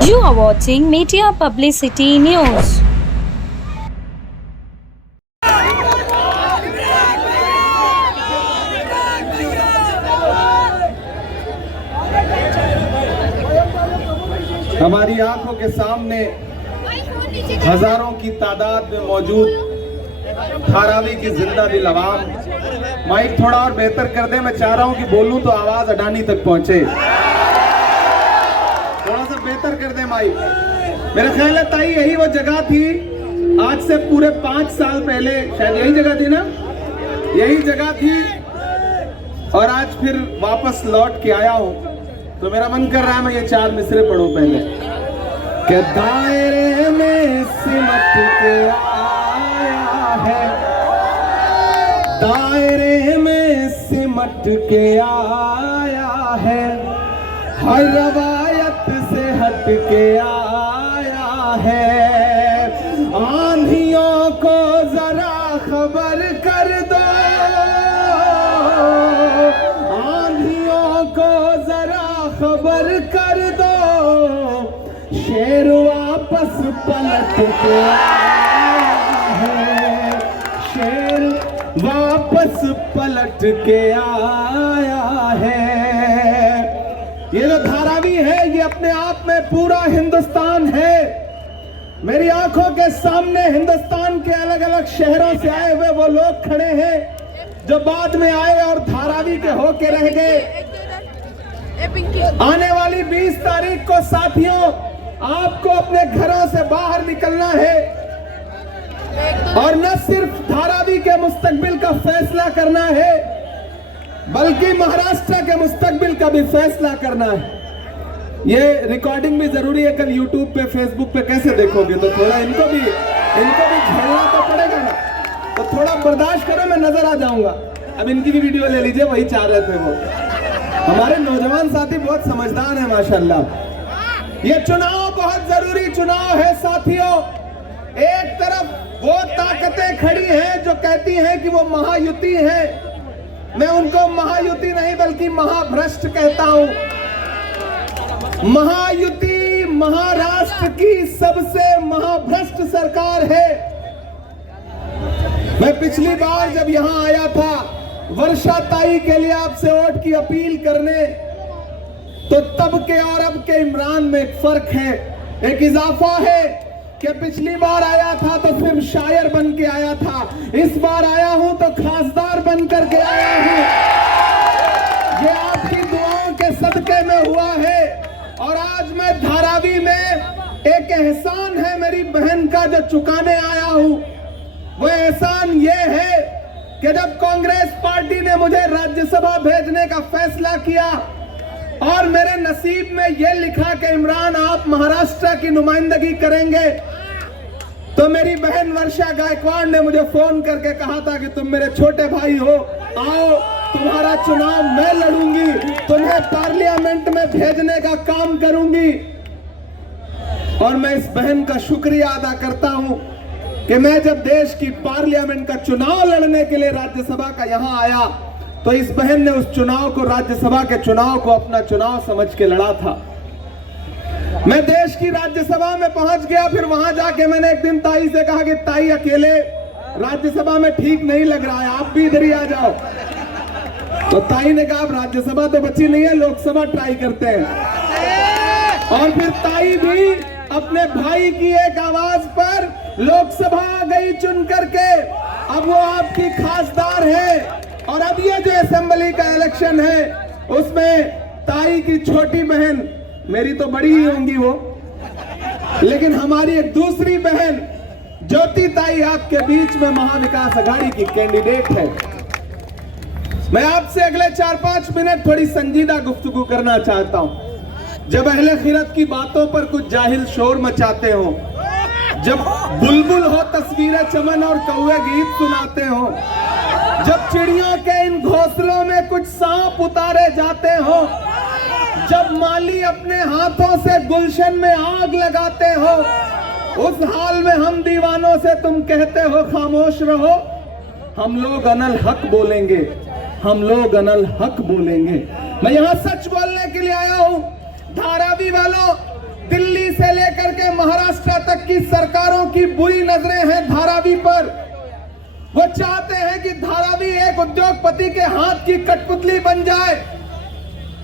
You are watching Media Publicity News. हमारी आंखों के सामने हजारों की तादाद में मौजूद धारावी की जिंदा दिल अवाम। माइक थोड़ा और बेहतर कर दे, मैं चाह रहा हूं कि बोलूं तो आवाज अडानी तक पहुंचे। थोड़ा सा बेहतर कर दे माइक। मेरा ख्याल है ताई यही वो जगह थी आज से पूरे 5 साल पहले, शायद यही जगह थी ना, यही जगह थी और आज फिर वापस लौट के आया हूं। तो मेरा मन कर रहा है मैं ये 4 मिसरे पढ़ूं पहले। कि दायरे में सिमट के आया है, दायरे में सिमट के आया है, हर रवायत से हट के आया है। आंधियों को जरा खबर कर दो, आंधियों को जरा खबर कर दो, शेर वापस पलट के आया है, शेर वापस पलट के आया है। ये जो धारावी है ये अपने आप में पूरा हिंदुस्तान है। मेरी आंखों के सामने हिंदुस्तान के अलग अलग शहरों से आए हुए वो लोग खड़े हैं जो बाद में आए और धारावी के होके रह गए। आने वाली 20 तारीख को साथियों आपको अपने घरों से बाहर निकलना है और न सिर्फ धारावी के मुस्तकबिल का फैसला करना है बल्कि महाराष्ट्र के मुस्तकबिल का भी फैसला करना है। ये रिकॉर्डिंग भी जरूरी है, कल यूट्यूब पे फेसबुक पे कैसे देखोगे, तो थोड़ा इनको भी झेलना तो पड़ेगा ना, तो थोड़ा बर्दाश्त करो, मैं नजर आ जाऊंगा। अब इनकी भी वीडियो ले लीजिए, वही चाह रहे थे वो। हमारे नौजवान साथी बहुत समझदार हैं माशाल्लाह। ये चुनाव बहुत जरूरी चुनाव है साथियों। एक तरफ वो ताकतें खड़ी हैं जो कहती हैं कि वो महायुति है, मैं उनको महायुति नहीं बल्कि महाभ्रष्ट कहता हूं। महायुति महाराष्ट्र की सबसे महाभ्रष्ट सरकार है। मैं पिछली बार जब यहां आया था वर्षा ताई के लिए आपसे वोट की अपील करने, तो तब के और अब के इमरान में एक फर्क है, एक इजाफा है कि पिछली बार आया था तो सिर्फ शायर बन के आया था, इस बार आया हूं तो खासदार बन करके आया हूं। ये आपकी दुआओं के सदके में हुआ है और आज मैं धारावी में एक एहसान है मेरी बहन का जो चुकाने आया हूं। वो एहसान ये है कि जब कांग्रेस पार्टी ने मुझे राज्यसभा भेजने का फैसला किया और मेरे नसीब में यह लिखा कि इमरान आप महाराष्ट्र की नुमाइंदगी करेंगे, तो मेरी बहन वर्षा गायकवाड़ ने मुझे फोन करके कहा था कि तुम मेरे छोटे भाई हो, आओ तुम्हारा चुनाव मैं लड़ूंगी, तुम्हें पार्लियामेंट में भेजने का काम करूंगी। और मैं इस बहन का शुक्रिया अदा करता हूं कि मैं जब देश की पार्लियामेंट का चुनाव लड़ने के लिए राज्यसभा का यहां आया तो इस बहन ने उस चुनाव को, राज्यसभा के चुनाव को अपना चुनाव समझ के लड़ा था। मैं देश की राज्यसभा में पहुंच गया, फिर वहां जाके मैंने एक दिन ताई से कहा कि ताई अकेले राज्यसभा में ठीक नहीं लग रहा है, आप भी इधर ही आ जाओ। तो ताई ने कहा राज्यसभा तो बची नहीं है, लोकसभा ट्राई करते हैं। और फिर ताई भी अपने भाई की एक आवाज पर लोकसभा आ गई चुन करके, अब वो आपकी खासदार है। और अब ये जो असेंबली का इलेक्शन है उसमें ताई की छोटी बहन, मेरी तो बड़ी ही होंगी वो, लेकिन हमारी एक दूसरी बहन ज्योति ताई आपके बीच में महाविकास अघाड़ी की कैंडिडेट है। मैं आपसे अगले 4-5 मिनट थोड़ी संजीदा गुफ्तगू करना चाहता हूं। जब अहले खिरत की बातों पर कुछ जाहिल शोर मचाते हो, जब बुलबुल हो तस्वीरें चमन और कौवे गीत सुनाते हो, जब चिड़ियों के इन घोंसलों में कुछ सांप उतारे जाते हो, जब माली अपने हाथों से गुलशन में आग लगाते हो, उस हाल में हम दीवानों से तुम कहते हो खामोश रहो। हम लोग अनल हक बोलेंगे, हम लोग अनल हक बोलेंगे। मैं यहां सच बोलने के लिए आया हूं। धारावी वालों, दिल्ली लेकर के महाराष्ट्र तक की सरकारों की बुरी नजरें हैं धारावी पर। वो चाहते हैं कि धारावी एक उद्योगपति के हाथ की कठपुतली बन जाए।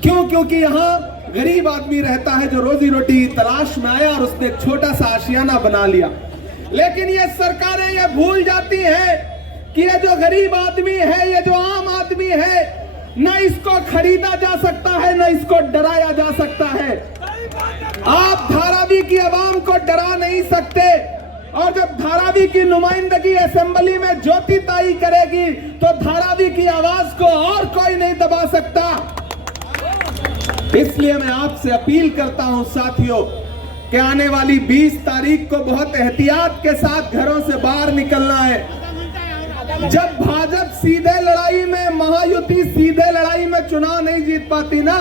क्यों? क्योंकि यहां गरीब आदमी रहता है जो रोजी रोटी की तलाश में आया और उसने एक छोटा सा आशियाना बना लिया। लेकिन ये सरकारें ये भूल जाती हैं कि ये जो गरीब आदमी है, ये जो आम आदमी है, न इसको खरीदा जा सकता है, न इसको डराया जा सकता है। आप धारावी की आवाम को डरा नहीं सकते। और जब धारावी की नुमाइंदगी असेंबली में ज्योति ताई करेगी तो धारावी की आवाज को और कोई नहीं दबा सकता। इसलिए मैं आपसे अपील करता हूं साथियों कि आने वाली 20 तारीख को बहुत एहतियात के साथ घरों से बाहर निकलना है। जब भाजपा सीधे लड़ाई में, महायुति सीधे लड़ाई में चुनाव नहीं जीत पाती ना,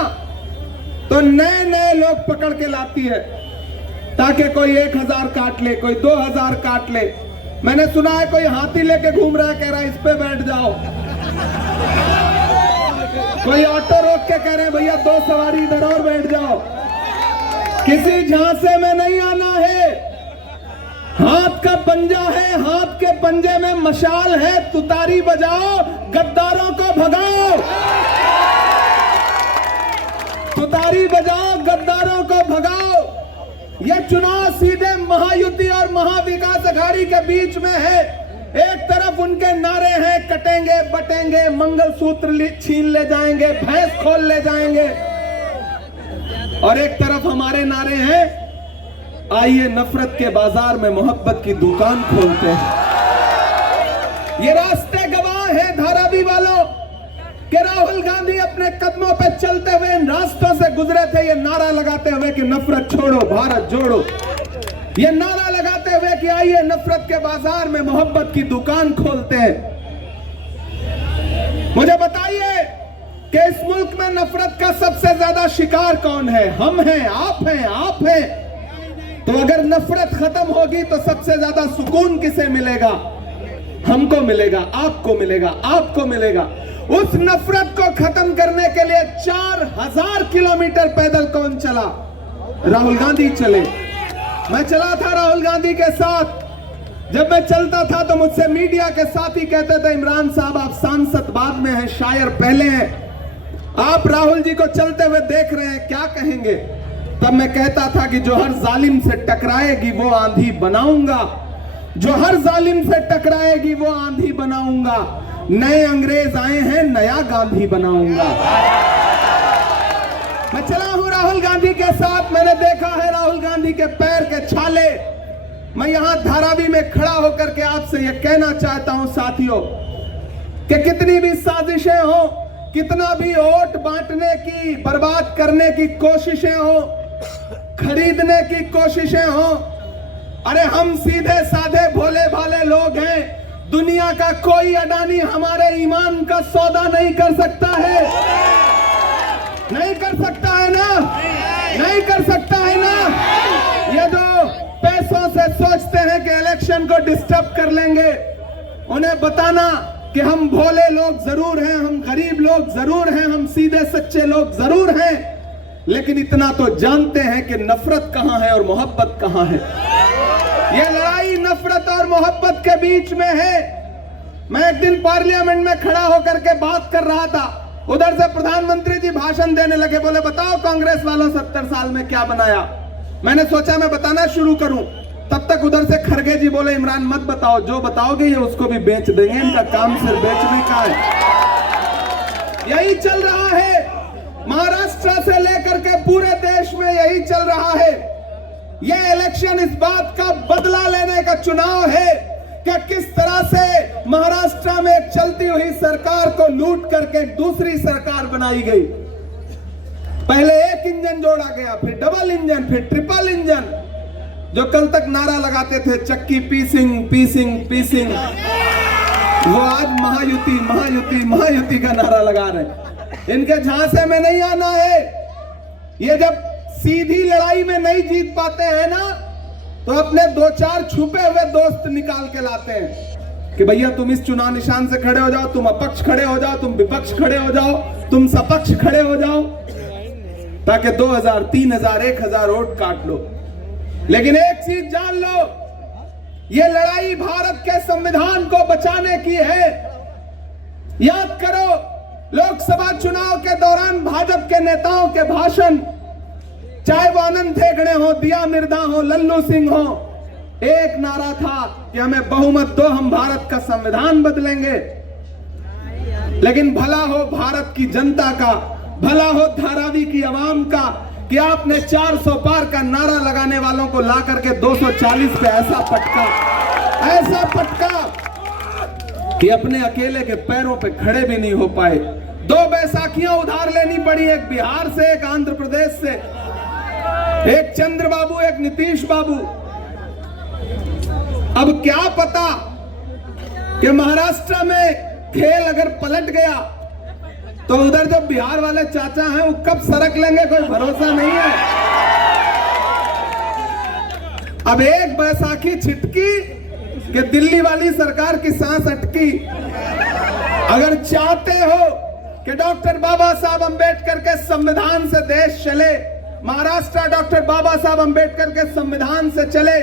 तो नए नए लोग पकड़ के लाती है ताकि कोई 1000 काट ले, कोई 2000 काट ले। मैंने सुना है कोई हाथी लेके घूम रहा है, कह रहा है इस पे बैठ जाओ। कोई ऑटो रोक के कह रहे हैं भैया 2 सवारी इधर और बैठ जाओ। किसी झांसे में नहीं आना है। हाथ का पंजा है, हाथ के पंजे में मशाल है। तुतारी बजाओ, गद्दारों को भगाओ। तुतारी बजाओ, गद्दारों को भगाओ। यह चुनाव सीधे महायुति और महाविकास अघाड़ी के बीच में है। एक तरफ उनके नारे हैं कटेंगे बटेंगे, मंगलसूत्र छीन ले जाएंगे, भैंस खोल ले जाएंगे, और एक तरफ हमारे नारे हैं आइए नफरत के बाजार में मोहब्बत की दुकान खोलते हैं। ये रास्ते गवाह हैं धारावी वालों कि राहुल गांधी अपने कदमों पे चलते हुए इन रास्तों से गुजरे थे, ये नारा लगाते हुए कि नफरत छोड़ो भारत जोड़ो, ये नारा लगाते हुए कि आइए नफरत के बाजार में मोहब्बत की दुकान खोलते हैं। मुझे बताइए कि इस मुल्क में नफरत का सबसे ज्यादा शिकार कौन है? हम हैं, आप हैं, आप हैं। तो अगर नफरत खत्म होगी तो सबसे ज्यादा सुकून किसे मिलेगा? हमको मिलेगा, आपको मिलेगा, आपको मिलेगा। उस नफरत को खत्म करने के लिए 4000 किलोमीटर पैदल कौन चला? राहुल गांधी चले। मैं चला था राहुल गांधी के साथ। जब मैं चलता था तो मुझसे मीडिया के साथी कहते थे इमरान साहब आप सांसद बाद में हैं, शायर पहले हैं, आप राहुल जी को चलते हुए देख रहे हैं, क्या कहेंगे? तब मैं कहता था कि जो हर जालिम से टकराएगी वो आंधी बनाऊंगा, जो हर जालिम से टकराएगी वो आंधी बनाऊंगा। नए अंग्रेज आए हैं, नया गांधी बनाऊंगा। मैं चला हूं राहुल गांधी के साथ। मैंने देखा है राहुल गांधी के पैर के छाले। मैं यहां धारावी में खड़ा होकर के आपसे यह कहना चाहता हूं साथियों कि कितनी भी साजिशें हो, कितना भी वोट बांटने की, बर्बाद करने की कोशिशें हो, खरीदने की कोशिशें हो, अरे हम सीधे साधे भोले भाले लोग हैं। दुनिया का कोई अडानी हमारे ईमान का सौदा नहीं कर सकता है। नहीं कर सकता है ना? नहीं कर सकता है ना? ये जो पैसों से सोचते हैं कि इलेक्शन को डिस्टर्ब कर लेंगे, उन्हें बताना कि हम भोले लोग जरूर हैं, हम गरीब लोग जरूर हैं, हम सीधे सच्चे लोग जरूर हैं, लेकिन इतना तो जानते हैं कि नफरत कहां है और मोहब्बत कहां है। यह लड़ाई नफरत और मोहब्बत के बीच में है। मैं एक दिन पार्लियामेंट में खड़ा होकर के बात कर रहा था, उधर से प्रधानमंत्री जी भाषण देने लगे, बोले बताओ कांग्रेस वालों 70 साल में क्या बनाया। मैंने सोचा मैं बताना शुरू करूं, तब तक उधर से खड़गे जी बोले इमरान मत बताओ, जो बताओगे ये उसको भी बेच देंगे, इनका काम सिर्फ बेचने का है। यही चल रहा है महाराष्ट्र से लेकर के पूरे देश में, यही चल रहा है। यह इलेक्शन इस बात का बदला लेने का चुनाव है कि किस तरह से महाराष्ट्र में एक चलती हुई सरकार को लूट करके दूसरी सरकार बनाई गई। पहले एक इंजन जोड़ा गया, फिर डबल इंजन, फिर ट्रिपल इंजन। जो कल तक नारा लगाते थे चक्की पीसिंग पीसिंग पीसिंग, वो आज महायुति महायुति महायुति का नारा लगा रहे। इनके झांसे में नहीं आना है। ये जब सीधी लड़ाई में नहीं जीत पाते हैं ना, तो अपने 2-4 छुपे हुए दोस्त निकाल के लाते हैं कि भैया तुम इस चुनाव निशान से खड़े हो जाओ, तुम अपक्ष खड़े हो जाओ, तुम विपक्ष खड़े हो जाओ, तुम सपक्ष खड़े हो जाओ, ताकि 2000, 3000, 1000 वोट काट लो। लेकिन एक चीज जान लो, ये लड़ाई भारत के संविधान को बचाने की है। याद करो, लोकसभा चुनाव के दौरान भाजपा के नेताओं के भाषण, चाहे वो आनंद हेगड़े हो, दिया मिर्दा हो, लल्लू सिंह हो, एक नारा था कि हमें बहुमत दो, हम भारत का संविधान बदलेंगे। लेकिन भला हो भारत की जनता का, भला हो धारावी की आवाम का कि आपने 400 पार का नारा लगाने वालों को ला करके 240 पे ऐसा पटका कि अपने अकेले के पैरों पे खड़े भी नहीं हो पाए। 2 बैसाखियां उधार लेनी पड़ी, एक बिहार से, एक आंध्र प्रदेश से, एक चंद्रबाबू, एक नीतीश बाबू। अब क्या पता कि महाराष्ट्र में खेल अगर पलट गया तो उधर जो बिहार वाले चाचा हैं वो कब सरक लेंगे, कोई भरोसा नहीं है। अब एक बैसाखी छिटकी कि दिल्ली वाली सरकार की सांस अटकी। अगर चाहते हो कि डॉक्टर बाबा साहब अंबेडकर के संविधान से देश चले, महाराष्ट्र डॉक्टर बाबा साहब अंबेडकर के संविधान से चले,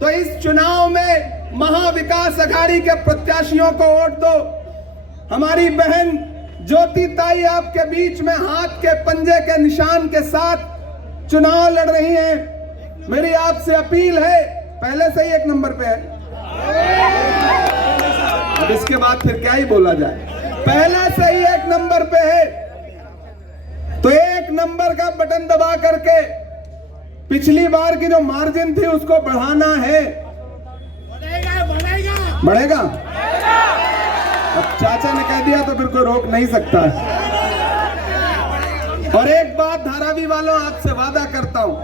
तो इस चुनाव में महाविकास अघाड़ी के प्रत्याशियों को वोट दो। हमारी बहन ज्योति ताई आपके बीच में हाथ के पंजे के निशान के साथ चुनाव लड़ रही हैं। मेरी आपसे अपील है, पहले से ही 1 नंबर पे है, अब इसके बाद फिर क्या ही बोला जाए, पहले से ही 1 नंबर पे है, तो 1 नंबर का बटन दबा करके पिछली बार की जो मार्जिन थी उसको बढ़ाना है। बढ़ेगा? अब चाचा ने कह दिया तो फिर कोई रोक नहीं सकता। और एक बात धारावी वालों, आपसे वादा करता हूं,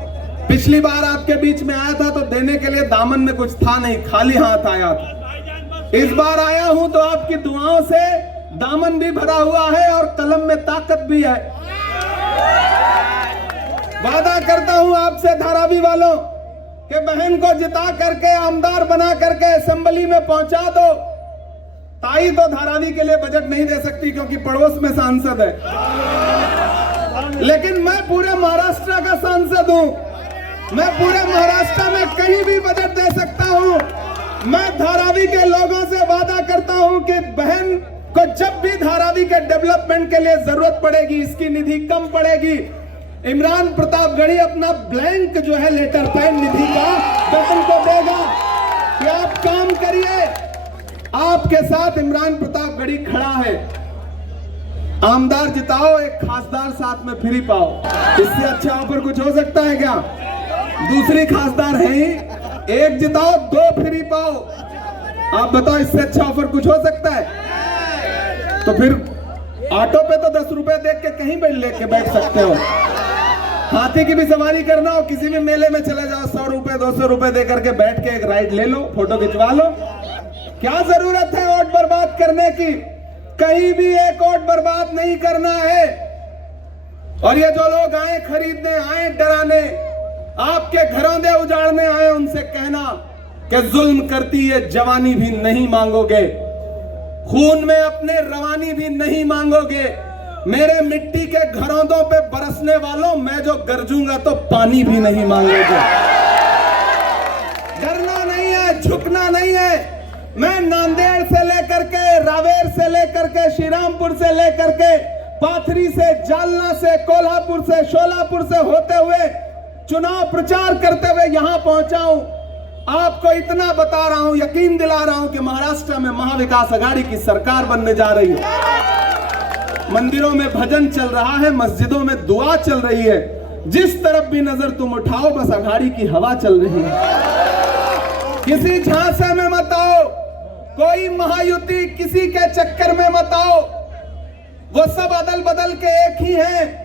पिछली बार आपके बीच में आया था तो देने के लिए दामन में कुछ था नहीं, खाली हाथ आया था। इस बार आया हूं तो आपकी दुआओं से दामन भी भरा हुआ है और कलम में ताकत भी है। वादा करता हूं आपसे धारावी वालों कि बहन को जिता करके, आमदार बना करके असेंबली में पहुंचा दो। ताई तो धारावी के लिए बजट नहीं दे सकती क्योंकि पड़ोस में सांसद है, लेकिन मैं पूरे महाराष्ट्र का सांसद हूं, मैं पूरे महाराष्ट्र में कहीं भी बजट दे सकता हूं। मैं धारावी के लोगों से वादा करता हूं कि बहन को जब भी धारावी के डेवलपमेंट के लिए जरूरत पड़ेगी, इसकी निधि कम पड़ेगी, इमरान प्रतापगढ़ी अपना ब्लैंक जो है लेटर पैड निधि का बहन को देगा कि आप काम करिए। आपके साथ इमरान प्रतापगढ़ी खड़ा है। आमदार जिताओ, एक खासदार साथ में फ्री पाओ, इससे अच्छा ऑफर कुछ हो सकता है क्या? दूसरी खासदार है ही, 1 जिताओ 2 फ्री पाओ। आप बताओ इससे अच्छा ऑफर कुछ हो सकता है? तो फिर ऑटो पे तो 10 रुपए देख के कहीं लेके बैठ सकते हो। हाथी की भी सवारी करना हो, किसी भी मेले में चले जाओ, 100 रुपए 200 रुपए दे करके बैठ के एक राइड ले लो, फोटो खिंचवा लो। क्या जरूरत है वोट बर्बाद करने की? कहीं भी एक वोट बर्बाद नहीं करना है। और ये जो लोग आए खरीदने, आए डराने, आपके घरों दे उजाड़ने आए, उनसे कहना कि जुल्म करती है जवानी भी नहीं मांगोगे, खून में अपने रवानी भी नहीं मांगोगे। मेरे मिट्टी के घरोंदों पे बरसने वालों, मैं जो गरजूंगा तो पानी भी नहीं मांगोगे। डरना नहीं है, झुकना नहीं है। मैं नांदेड़ से लेकर के, रावेर से लेकर के, श्रीरामपुर से लेकर के, पाथरी से, जालना से, कोल्हापुर से, शोलापुर से होते हुए चुनाव प्रचार करते हुए यहां पहुंचा हूं। आपको इतना बता रहा हूं, यकीन दिला रहा हूं कि महाराष्ट्र में महाविकास अघाड़ी की सरकार बनने जा रही है। मंदिरों में भजन चल रहा है, मस्जिदों में दुआ चल रही है। जिस तरफ भी नजर तुम उठाओ बस अघाड़ी की हवा चल रही है। किसी झांसे में मत आओ, कोई महायुति किसी के चक्कर में मत आओ, वो सब अदल बदल के एक ही हैं।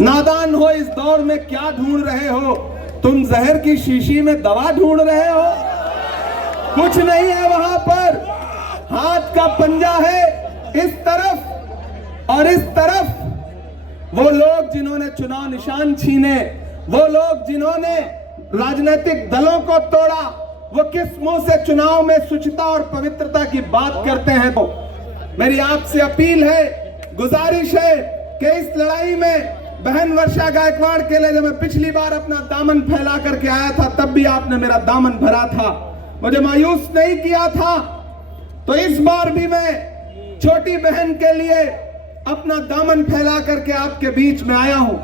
नादान हो इस दौर में क्या ढूंढ रहे हो? तुम जहर की शीशी में दवा ढूंढ रहे हो? कुछ नहीं है वहां पर। हाथ का पंजा है इस तरफ और इस तरफ। वो लोग जिन्होंने चुनाव निशान छीने, वो लोग जिन्होंने राजनीतिक दलों को तोड़ा, वो किस मुंह से चुनाव में शुचिता और पवित्रता की बात करते हैं? तो मेरी आपसे अपील है, गुजारिश है कि इस लड़ाई में बहन वर्षा गायकवाड़ के लिए जब मैं पिछली बार अपना दामन फैला करके आया था, तब भी आपने मेरा दामन भरा था, मुझे मायूस नहीं किया था। तो इस बार भी मैं छोटी बहन के लिए अपना दामन फैला करके आपके बीच में आया हूं।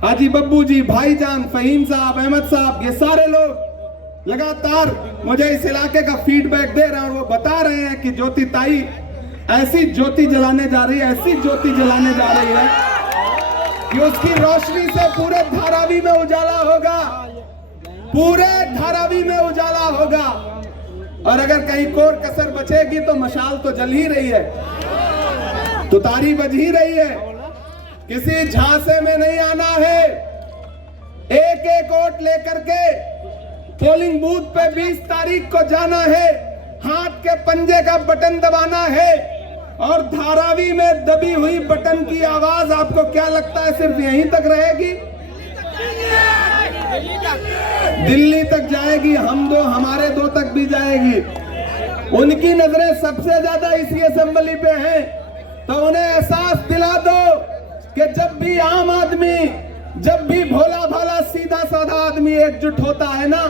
हाजी बब्बू जी, भाईजान, फहीम साहब, अहमद साहब, ये सारे लोग लगातार मुझे इस इलाके का फीडबैक दे रहे हैं और वो बता रहे हैं कि ज्योति ताई ऐसी ज्योति जलाने जा रही है, ऐसी ज्योति जलाने जा रही है कि उसकी रोशनी से पूरे धारावी में उजाला होगा, पूरे धारावी में उजाला होगा। और अगर कहीं कोर कसर बचेगी तो मशाल तो जल ही रही है, तुतारी बज ही रही है। किसी झांसे में नहीं आना है, एक एक वोट लेकर के पोलिंग बूथ पे 20 तारीख को जाना है, हाथ के पंजे का बटन दबाना है और धारावी में दबी हुई बटन की आवाज आपको क्या लगता है सिर्फ यहीं तक रहेगी? दिल्ली तक जाएगी, हम दो, हमारे दो तक भी जाएगी। उनकी नजरें सबसे ज्यादा इसी असेंबली पे हैं, तो उन्हें एहसास दिला दो कि जब भी आम आदमी, जब भी भोला भाला सीधा साधा आदमी एकजुट होता है ना,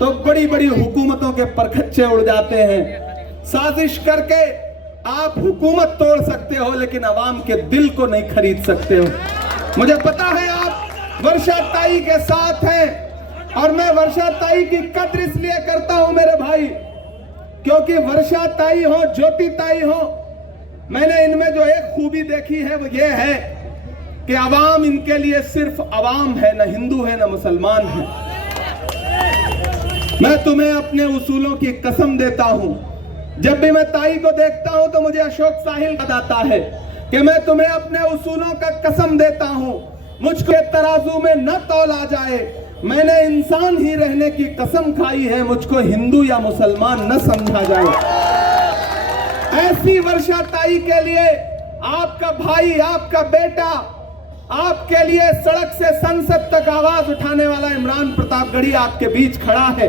तो बड़ी बड़ी हुकूमतों के परखच्चे उड़ जाते हैं। साजिश करके आप हुकूमत तोड़ सकते हो, लेकिन अवाम के दिल को नहीं खरीद सकते हो। मुझे पता है आप वर्षा ताई के साथ हैं और मैं वर्षा ताई की कद्र इसलिए करता हूं मेरे भाई, क्योंकि वर्षा ताई हो, ज्योति ताई हो, मैंने इनमें जो एक खूबी देखी है वो ये है कि अवाम इनके लिए सिर्फ अवाम है, न हिंदू है न मुसलमान है। मैं तुम्हें अपने उसूलों की कसम देता हूं, जब भी मैं ताई को देखता हूं तो मुझे अशोक साहिल याद आता है कि मैं तुम्हें अपने उसूलों का कसम देता हूं, मुझको तराजू में न तौला जाए, मैंने इंसान ही रहने की कसम खाई है, मुझको हिंदू या मुसलमान न समझा जाए। ऐसी वर्षा ताई के लिए आपका भाई, आपका बेटा, आपके लिए सड़क से संसद तक आवाज उठाने वाला इमरान प्रतापगढ़ी आपके बीच खड़ा है।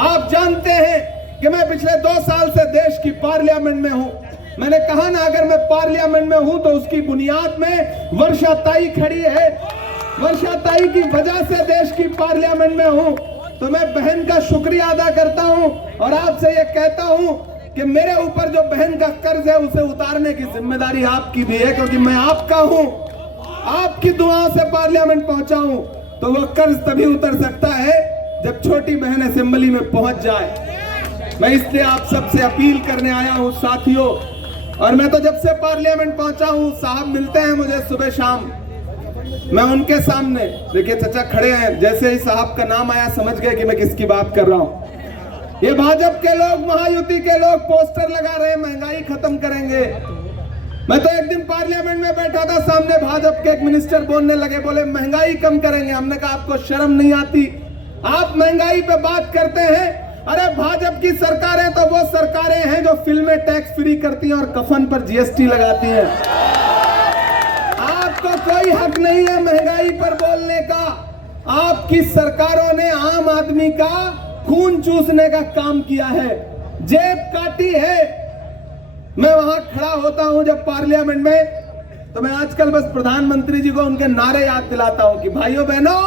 आप जानते हैं कि मैं पिछले 2 साल से देश की पार्लियामेंट में हूं। मैंने कहा ना, अगर मैं पार्लियामेंट में हूं तो उसकी बुनियाद में वर्षा ताई खड़ी है। वर्षा ताई की वजह से देश की पार्लियामेंट में हूं, तो मैं बहन का शुक्रिया अदा करता हूं और आपसे ये कहता हूं कि मेरे ऊपर जो बहन का कर्ज है उसे उतारने की जिम्मेदारी आपकी भी है, क्योंकि मैं आपका हूं, आपकी दुआओं से पार्लियामेंट पहुंचा हूं। तो वो कर्ज तभी उतर सकता है जब छोटी बहन असेंबली में पहुंच जाए। मैं इसलिए आप सबसे अपील करने आया हूं साथियों, और मैं तो जब से पार्लियामेंट पहुंचा हूं, साहब मिलते हैं मुझे सुबह शाम, मैं उनके सामने, देखिए चचा खड़े हैं, जैसे ही साहब का नाम आया समझ गए कि मैं किसकी बात कर रहा हूं। ये भाजपा के लोग, महायुति के लोग पोस्टर लगा रहे हैं महंगाई खत्म करेंगे। मैं तो एक दिन पार्लियामेंट में बैठा था, सामने भाजपा के एक मिनिस्टर बोलने लगे, बोले महंगाई कम करेंगे। हमने कहा आपको शर्म नहीं आती, आप महंगाई पे बात करते हैं? अरे भाजपा की सरकारें तो वो सरकारें हैं जो फिल्में टैक्स फ्री करती हैं और कफन पर जीएसटी लगाती हैं। आपको कोई हक नहीं है महंगाई पर बोलने का। आपकी सरकारों ने आम आदमी का खून चूसने का काम किया है, जेब काटी है। मैं वहां खड़ा होता हूं जब पार्लियामेंट में, तो मैं आजकल बस प्रधानमंत्री जी को उनके नारे याद दिलाता हूं कि भाइयों बहनों,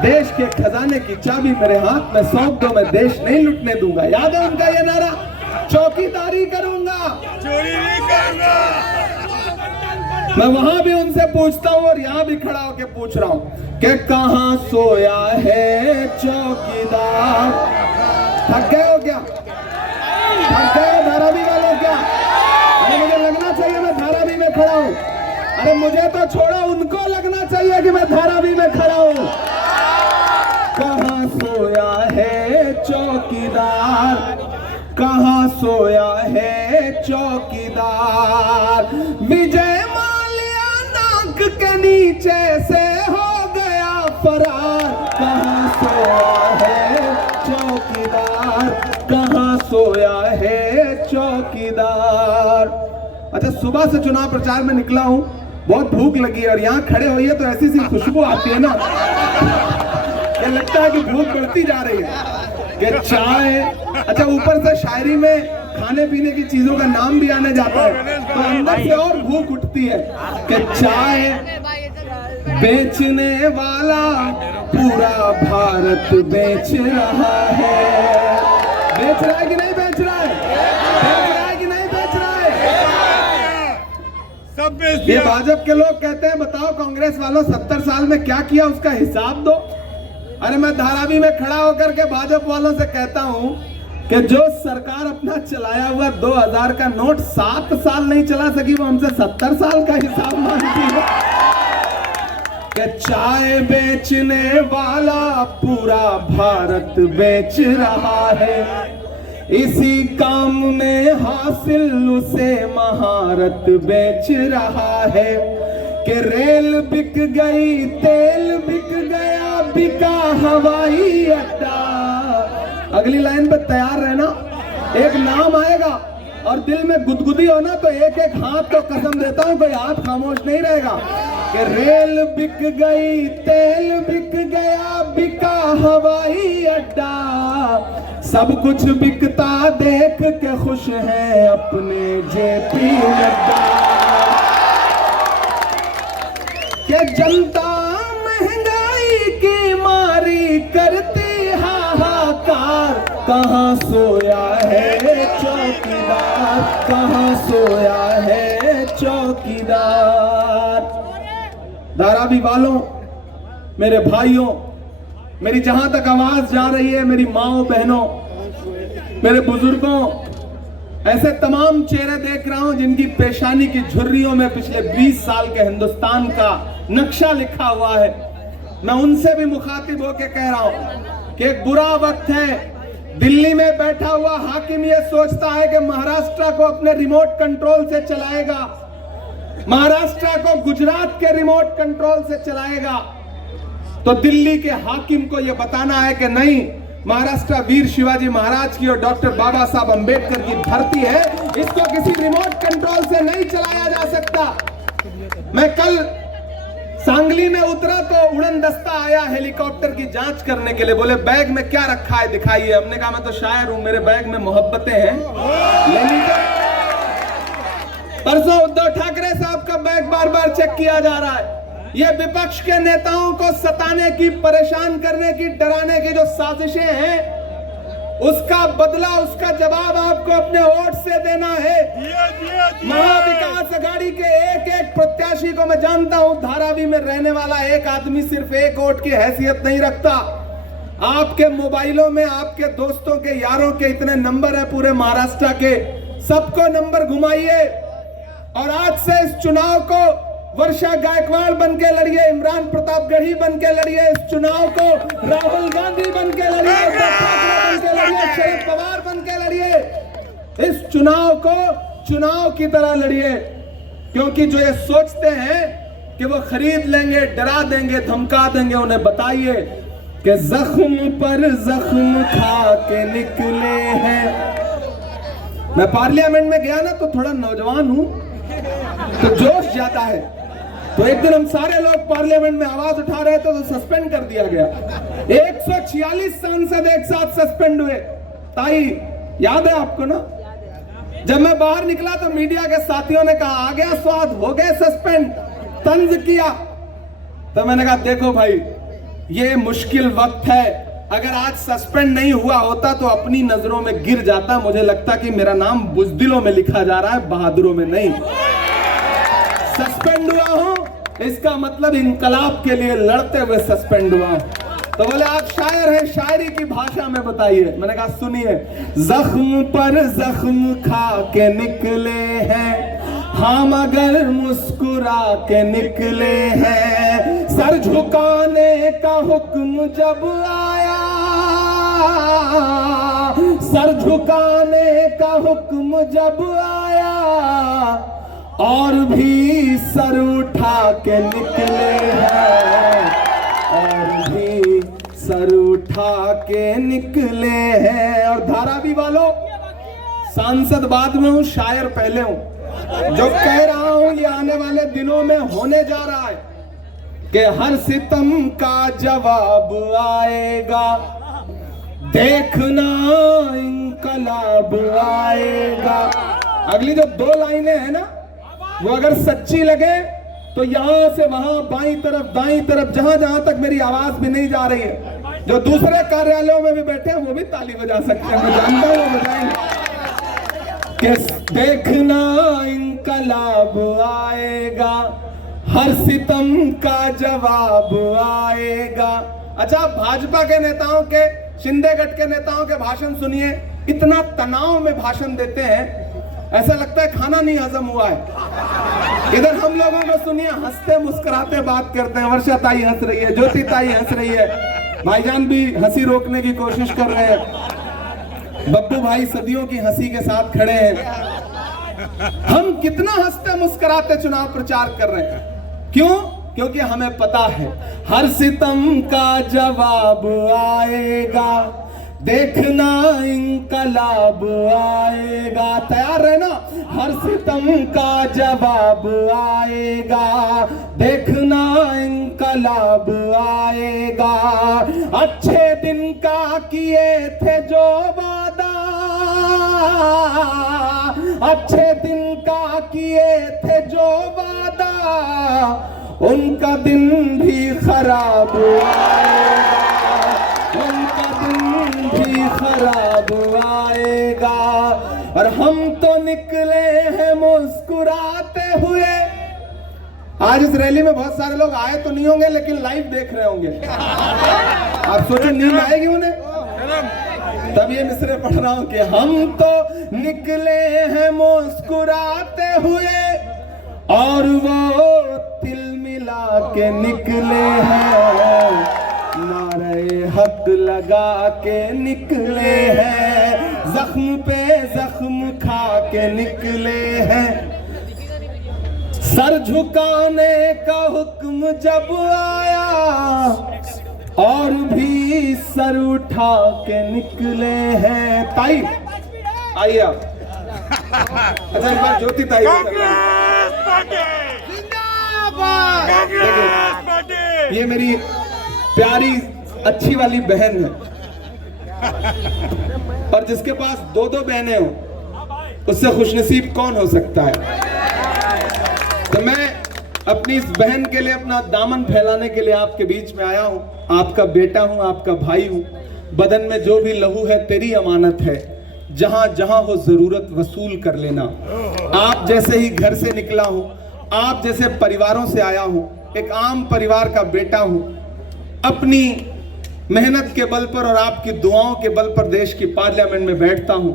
देश के खजाने की चाबी मेरे हाथ में सौंप दो, मैं देश नहीं लुटने दूंगा। याद है उनका ये नारा? चौकीदारी करूंगा, चोरी नहीं करूंगा। मैं वहां भी उनसे पूछता हूं और यहां भी खड़ा होकर पूछ रहा हूं कि कहां सोया है चौकीदार? थक गए हो क्या? थक गए धारावी वालों क्या? अरे मुझे लगना चाहिए मैं धारावी में खड़ा हूं। अरे मुझे तो छोड़ो, उनको लगना चाहिए कि मैं धारावी में खड़ा हूं। कहां सोया है चौकीदार? कहां सोया है चौकीदार? विजय माल्या नाक के नीचे से हो गया फरार। कहां सोया है चौकीदार? कहां सोया है चौकीदार? अच्छा, सुबह से चुनाव प्रचार में निकला हूं, बहुत भूख लगी है और यहाँ खड़े होइए तो ऐसी सी खुशबू आती है ना, ये लगता है कि भूख बढ़ती जा रही है कि चाय। अच्छा, ऊपर से शायरी में खाने पीने की चीजों का नाम भी आने जाता है तो अंदर से और भूख उठती है कि चाय बेचने वाला पूरा भारत बेच रहा है। बेच रहा है कि नहीं बेच रहा है? बेच रहा है कि नहीं बेच रहा है? सब बेच ये भाजपा के लोग कहते हैं बताओ कांग्रेस वालों 70 साल में क्या किया उसका हिसाब दो। अरे मैं धारावी में खड़ा होकर के भाजपा वालों से कहता हूं कि जो सरकार अपना चलाया हुआ 2000 का नोट 7 साल नहीं चला सकी वो हमसे 70 साल का हिसाब मांगती है कि चाय बेचने वाला पूरा भारत बेच रहा है। इसी काम में हासिल उसे महारत बेच रहा है कि रेल बिक गई तेल बिक गया बिका हवाई अड्डा। अगली लाइन पे तैयार रहना, एक नाम आएगा और दिल में गुदगुदी हो ना तो एक एक हाथ तो कसम देता हूं कोई हाथ खामोश नहीं रहेगा कि रेल बिक गई तेल बिक गया बिका हवाई अड्डा। सब कुछ बिकता देख के खुश है अपने जेपी नड्डा कि जनता महंगाई की मारी करती हाहाकार। कहां सोया है चौकीदार, कहां सोया है चौकीदार। धारावी वालों, मेरे भाइयों, मेरी जहां तक आवाज जा रही है, मेरी माओ बहनों, मेरे बुजुर्गों, ऐसे तमाम चेहरे देख रहा हूं जिनकी पेशानी की झुर्रियों में पिछले 20 साल के हिंदुस्तान का नक्शा लिखा हुआ है। मैं उनसे भी मुखातिब होकर कह रहा हूं कि एक बुरा वक्त है। दिल्ली में बैठा हुआ हाकिम ये सोचता है कि महाराष्ट्र को अपने रिमोट कंट्रोल से चलाएगा, महाराष्ट्र को गुजरात के रिमोट कंट्रोल से चलाएगा। तो दिल्ली के हाकिम को यह बताना है कि नहीं, महाराष्ट्र वीर शिवाजी महाराज की और डॉक्टर बाबा साहब अंबेडकर की धरती है, इसको किसी रिमोट कंट्रोल से नहीं चलाया जा सकता। मैं कल सांगली में उतरा तो उड़न दस्ता आया हेलीकॉप्टर की जांच करने के लिए। बोले बैग में क्या रखा है दिखाइए। हमने कहा मैं तो शायर हूं, मेरे बैग में मोहब्बतें हैं। परसों उद्धव ठाकरे साहब का बैग बार बार चेक किया जा रहा है। ये विपक्ष के नेताओं को सताने की, परेशान करने की, डराने की जो साजिशें हैं, उसका बदला, उसका जवाब आपको अपने वोट से देना है। महाविकास अघाड़ी के एक एक प्रत्याशी को मैं जानता हूं, धारावी में रहने वाला एक आदमी सिर्फ एक वोट की हैसियत नहीं रखता। आपके मोबाइलों में आपके दोस्तों के, यारों के इतने नंबर है पूरे महाराष्ट्र के, सबको नंबर घुमाइए और आज से इस चुनाव को वर्षा गायकवाड़ बन के लड़िए, इमरान प्रतापगढ़ी बन के लड़िए, इस चुनाव को राहुल गांधी बन के लड़िए, बन के लड़िए, शरद पवार बन के लड़िए। इस चुनाव को चुनाव की तरह लड़िए, क्योंकि जो ये सोचते हैं कि वो खरीद लेंगे, डरा देंगे, धमका देंगे, उन्हें बताइए कि जख्म पर जख्म खा के निकले हैं। मैं पार्लियामेंट में गया ना तो थोड़ा नौजवान हूं तो जोश ज्यादा है। तो एक दिन हम सारे लोग पार्लियामेंट में आवाज उठा रहे थे तो सस्पेंड कर दिया गया। 146 सांसद एक साथ सस्पेंड हुए। ताई याद है आपको ना? जब मैं बाहर निकला तो मीडिया के साथियों ने कहा आ गया स्वाद, हो गए सस्पेंड, तंज किया। तो मैंने कहा देखो भाई, ये मुश्किल वक्त है। अगर आज सस्पेंड नहीं हुआ होता तो अपनी नजरों में गिर जाता। मुझे लगता कि मेरा नाम बुजदिलों में लिखा जा रहा है, बहादुरों में नहीं। सस्पेंड हुआ हूं इसका मतलब इनकलाब के लिए लड़ते हुए सस्पेंड हुआ हूं। तो बोले आप शायर हैं, शायरी की भाषा में बताइए। मैंने कहा सुनिए, जख्म पर जख्म खा के निकले हैं हम, अगर मुस्कुरा के निकले हैं। सर झुकाने का हुक्म जब आया, सर झुकाने का हुक्म जब आया, और भी सर उठा के निकले हैं, और भी सर उठा के निकले हैं। और धारावी वालों, सांसद बाद में हूं, शायर पहले हूं। जो कह रहा हूं ये आने वाले दिनों में होने जा रहा है कि हर सितम का जवाब आएगा, देखना इंकलाब आएगा। अगली जो 2 लाइनें हैं ना, वो अगर सच्ची लगे तो यहां से वहां, बाईं तरफ दाईं तरफ, जहां जहां तक मेरी आवाज भी नहीं जा रही है, जो दूसरे कार्यालयों में भी बैठे हैं वो भी ताली बजा सकते हैं, मैं जानता हूं वो बजाएंगे। कि देखना इंकलाब आएगा, हर सितम का जवाब आएगा। अच्छा, भाजपा के नेताओं के, शिंदे गठ के नेताओं के भाषण सुनिए, इतना तनाव में भाषण देते हैं, ऐसा लगता है खाना नहीं हजम हुआ है। इधर हम लोगों को सुनिए, हंसते मुस्कुराते बात करते हैं। वर्षा ताई हंस रही है, ज्योति ताई हंस रही है, भाईजान भी हंसी रोकने की कोशिश कर रहे हैं, बब्बू भाई सदियों की हंसी के साथ खड़े हैं। हम कितना हंसते मुस्कुराते चुनाव प्रचार कर रहे हैं, क्यों? क्योंकि हमें पता है हर सितम का जवाब आएगा, देखना इंकलाब आएगा। तैयार रहना, हर सितम का जवाब आएगा, देखना इंकलाब आएगा। अच्छे दिन का किए थे जो वादा, अच्छे दिन का किए थे जो वादा, उनका दिन भी खराब आएगा, उनका दिन भी खराब आएगा। और हम तो निकले हैं मुस्कुराते हुए। आज इस रैली में बहुत सारे लोग आए तो नहीं होंगे, लेकिन लाइव देख रहे होंगे। आप सोचो नींद आएगी उन्हें? तब ये मिसरे पढ़ रहा हूं कि हम तो निकले हैं मुस्कुराते हुए, और वो तिल मिला के निकले हैं, नारे हक लगा के निकले हैं, जख्म पे जख्म खा के निकले हैं। सर झुकाने का हुक्म जब आया, और भी सर उठा के निकले हैं। ताई आइए आप। अच्छा, एक बार ज्योति ताई, ये मेरी प्यारी अच्छी वाली बहन है, और जिसके पास 2-2 बहनें हो, उससे खुशनसीब कौन हो सकता है। तो मैं अपनी इस बहन के लिए अपना दामन फैलाने के लिए आपके बीच में आया हूं। आपका बेटा हूं, आपका भाई हूं। बदन में जो भी लहू है तेरी अमानत है, जहां जहां हो जरूरत वसूल कर लेना। आप जैसे ही घर से निकला हूं, आप जैसे परिवारों से आया हूं, एक आम परिवार का बेटा हूं। अपनी मेहनत के बल पर और आपकी दुआओं के बल पर देश की पार्लियामेंट में बैठता हूं।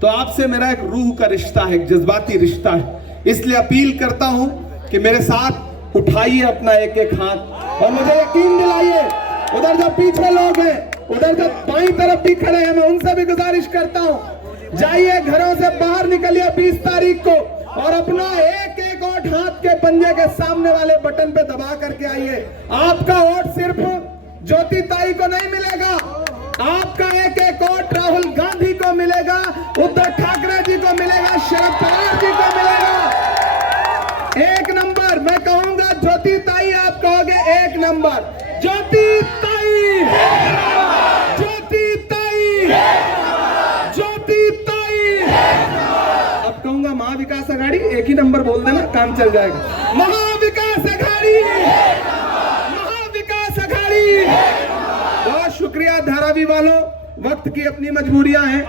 तो आपसे मेरा एक रूह का रिश्ता है, एक जज्बाती रिश्ता है। इसलिए अपील करता हूं कि मेरे साथ उठाइए अपना एक एक हाथ और मुझे यकीन दिलाइए। उधर जो पीछे लोग हैं, उधर जो बाईं तरफ भी खड़े हैं, मैं उनसे भी गुजारिश करता हूं, जाइए घरों से बाहर निकलिए 20 तारीख को, और अपना एक एक वोट हाथ के पंजे के सामने वाले बटन पे दबा करके आइए। आपका वोट सिर्फ ज्योति ताई को नहीं मिलेगा, आपका एक एक वोट राहुल गांधी को मिलेगा, उद्धव ठाकरे जी को मिलेगा, शरद पवार जी को मिलेगा। एक नंबर मैं कहूंगा ज्योति ताई, आप कहोगे एक नंबर ज्योति ताई, ज्योति ताई, ज्योति ताई। अब कहूंगा महाविकास आघाड़ी, एक ही नंबर बोल देना, काम चल जाएगा। महाविकास आघाड़ी, महाविकास आघाड़ी। बहुत शुक्रिया धारावी वालों, वक्त की अपनी मजबूरियां हैं।